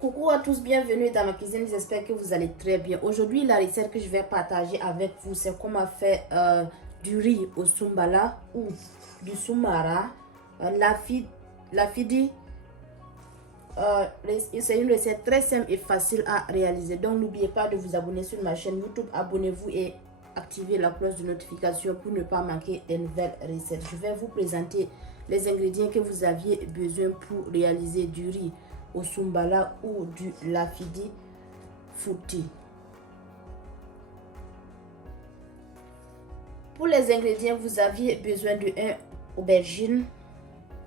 Coucou à tous, bienvenue dans ma cuisine, j'espère que vous allez très bien. Aujourd'hui, la recette que je vais partager avec vous, c'est comment faire du riz au sumbala ou du sumara, lafidi. C'est une recette très simple et facile à réaliser. Donc, n'oubliez pas de vous abonner sur ma chaîne YouTube. Abonnez-vous et activez la cloche de notification pour ne pas manquer des nouvelles recettes. Je vais vous présenter les ingrédients que vous aviez besoin pour réaliser du riz au sumbala ou du lafidi fouti. Pour les ingrédients, vous aviez besoin de 1 aubergine,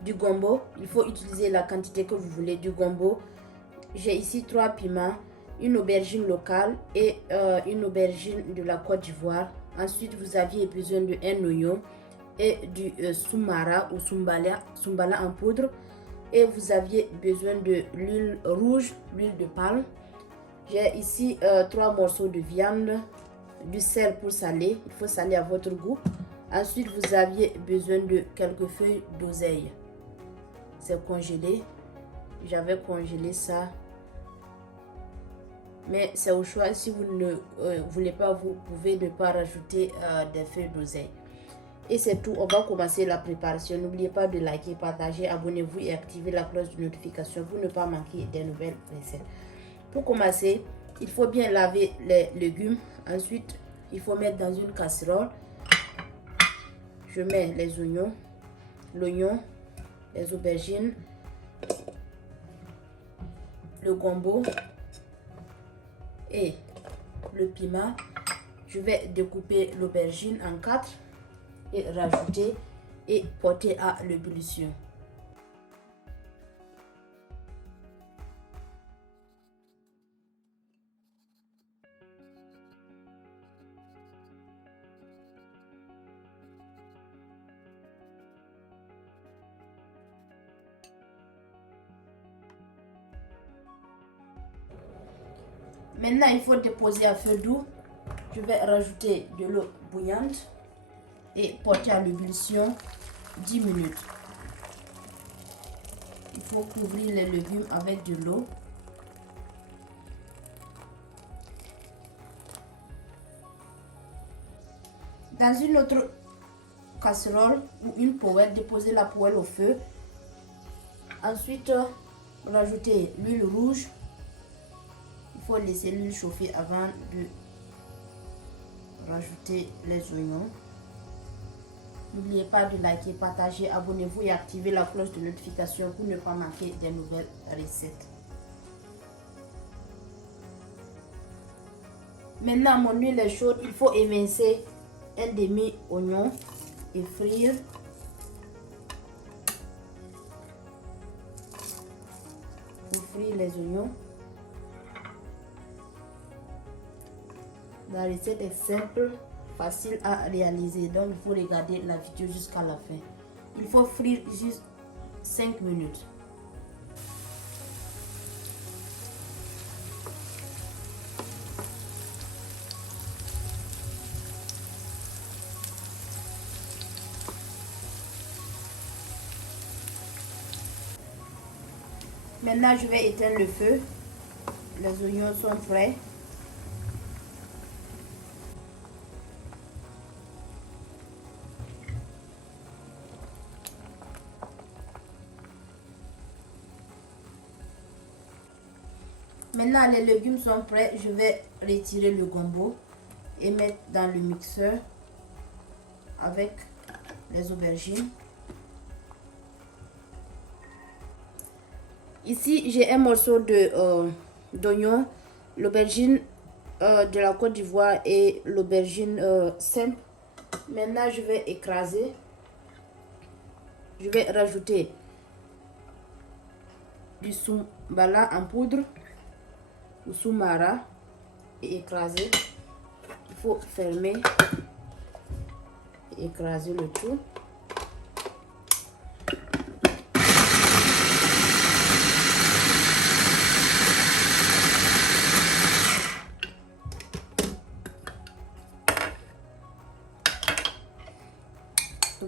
du gombo. Il faut utiliser la quantité que vous voulez du gombo. J'ai ici 3 piments, une aubergine locale et une aubergine de la Côte d'Ivoire. Ensuite, vous aviez besoin de 1 oignon et du sumara ou sumbala en poudre. Et vous aviez besoin de l'huile rouge, l'huile de palme. J'ai ici 3 morceaux de viande, du sel pour saler. Il faut saler à votre goût. Ensuite, vous aviez besoin de quelques feuilles d'oseille. C'est congelé. J'avais congelé ça. Mais c'est au choix. Si vous ne voulez pas, vous pouvez ne pas rajouter des feuilles d'oseille. Et c'est tout, on va commencer la préparation. N'oubliez pas de liker, partager, abonnez-vous et activez la cloche de notification pour ne pas manquer des nouvelles recettes. Pour commencer, il faut bien laver les légumes. Ensuite, il faut mettre dans une casserole. Je mets les oignons, l'oignon, les aubergines, le gombo et le piment. Je vais découper l'aubergine en 4 et rajouter et porter à l'ébullition. Maintenant, il faut déposer à feu doux. Je vais rajouter de l'eau bouillante et porter à l'ébullition 10 minutes. Il faut couvrir les légumes avec de l'eau. Dans une autre casserole ou une poêle, déposez la poêle au feu. Ensuite, rajoutez l'huile rouge. Il faut laisser l'huile chauffer avant de rajouter les oignons. N'oubliez pas de liker, partager, abonnez-vous et activez la cloche de notification pour ne pas manquer des nouvelles recettes. Maintenant, mon huile est chaude. Il faut émincer un demi-oignon et frire. Pour frire les oignons. La recette est simple, facile à réaliser, donc il faut regarder la vidéo jusqu'à la fin. Il faut frire juste 5 minutes. Maintenant, je vais éteindre le feu. Les oignons sont prêts. Maintenant, les légumes sont prêts. Je vais retirer le gombo et mettre dans le mixeur avec les aubergines. Ici, j'ai un morceau d'oignon, l'aubergine de la Côte d'Ivoire et l'aubergine simple. Maintenant, je vais écraser. Je vais rajouter du sumbala en poudre ou sumara et écraser. Il faut fermer et écraser le tout.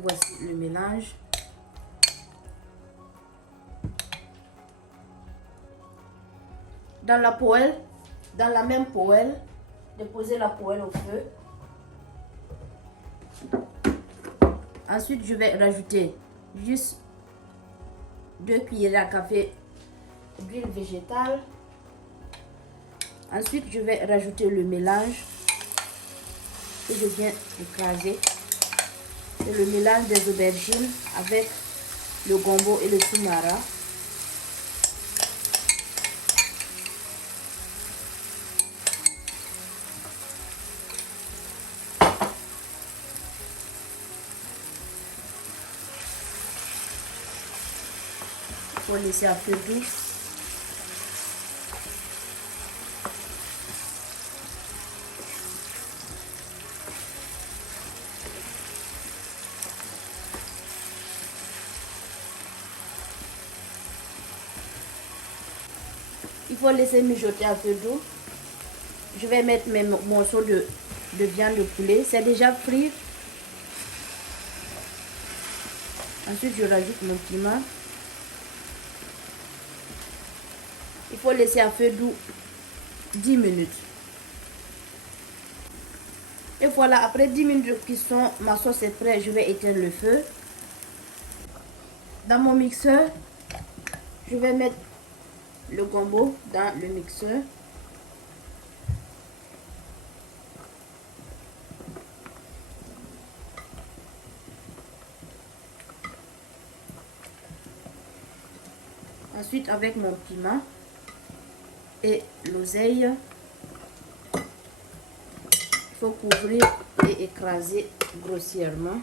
Voici le mélange. dans la poêle, dans la même poêle, déposer la poêle au feu. Ensuite, je vais rajouter juste 2 cuillères à café d'huile végétale. Ensuite, je vais rajouter le mélange que je viens d'écraser. C'est le mélange des aubergines avec le gombo et le soumara. Il faut laisser à feu doux. Il faut laisser mijoter à feu doux. Je vais mettre mes morceaux de viande de poulet. C'est déjà frit. Ensuite, je rajoute mon piment. Il faut laisser à feu doux 10 minutes. Et voilà, après 10 minutes de cuisson, ma sauce est prête. Je vais éteindre le feu. Dans mon mixeur, je vais mettre le gombo dans le mixeur. Ensuite, avec mon piment et l'oseille, il faut couvrir et écraser grossièrement.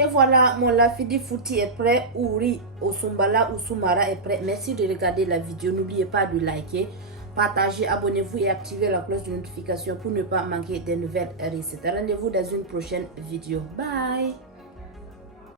Et voilà, mon lafidi fouti est prêt, ou riz au sombala ou soumara est prêt. Merci de regarder la vidéo. N'oubliez pas de liker, partager, abonnez-vous et activez la cloche de notification pour ne pas manquer des nouvelles recettes. Rendez-vous dans une prochaine vidéo. Bye!